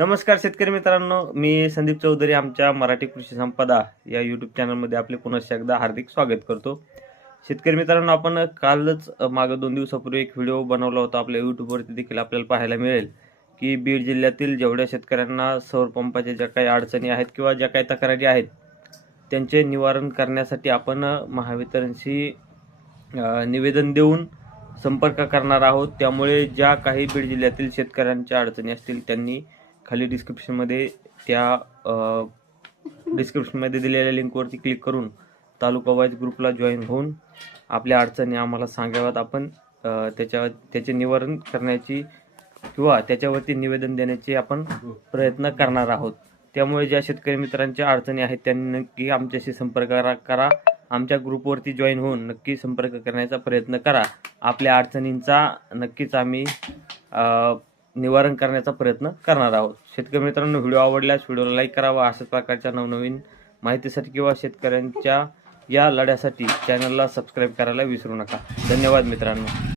नमस्कार शेतकरी मित्रांनो, मी संदीप चौधरी आमच्या मराठी कृषी संपदा या यूट्यूब चॅनलमध्ये आपले पुन्हा एकदा हार्दिक स्वागत करतो. शेतकरी मित्रांनो, आपण कालच मागे 2 दिवसापूर्वी एक व्हिडिओ बनवला होता. आपल्या यूट्यूबवरती देखील आपल्याला पाहायला मिळेल की बीड जिल्ह्यातील जेवढ्या शेतकऱ्यांना सौर पंपाच्या ज्या काही अडचणी आहेत किंवा ज्या काही तक्रारी आहेत त्यांचे निवारण करण्यासाठी आपण महावितरणशी निवेदन देऊन संपर्क करणार आहोत. त्यामुळे ज्या काही बीड जिल्ह्यातील शेतकऱ्यांच्या अडचणी असतील त्यांनी खाली डिस्क्रिप्शनमध्ये दिलेल्या लिंकवरती क्लिक करून तालुका वाईज ग्रुपला जॉईन होऊन आपल्या अडचणी आम्हाला सांगाव्यात. आपण त्याचे निवारण करण्याची किंवा त्याच्यावरती निवेदन देण्याचे आपण प्रयत्न करणार आहोत. त्यामुळे ज्या शेतकरी मित्रांच्या अडचणी आहेत त्यांनी नक्की आमच्याशी संपर्क करा. आमच्या ग्रुपवरती जॉईन होऊन नक्की संपर्क करण्याचा प्रयत्न करा. आपल्या अडचणींचा नक्कीच आम्ही निवारण करण्याचा प्रयत्न करणार आहोत. शेतकरी मित्रांनो, व्हिडिओ आवडल्यास व्हिडिओला लाईक करावा. अशाच प्रकारच्या नवनवीन माहितीसाठी किंवा शेतकऱ्यांच्या या लढ्यासाठी चॅनलला सबस्क्राईब करायला विसरू नका. धन्यवाद मित्रांनो.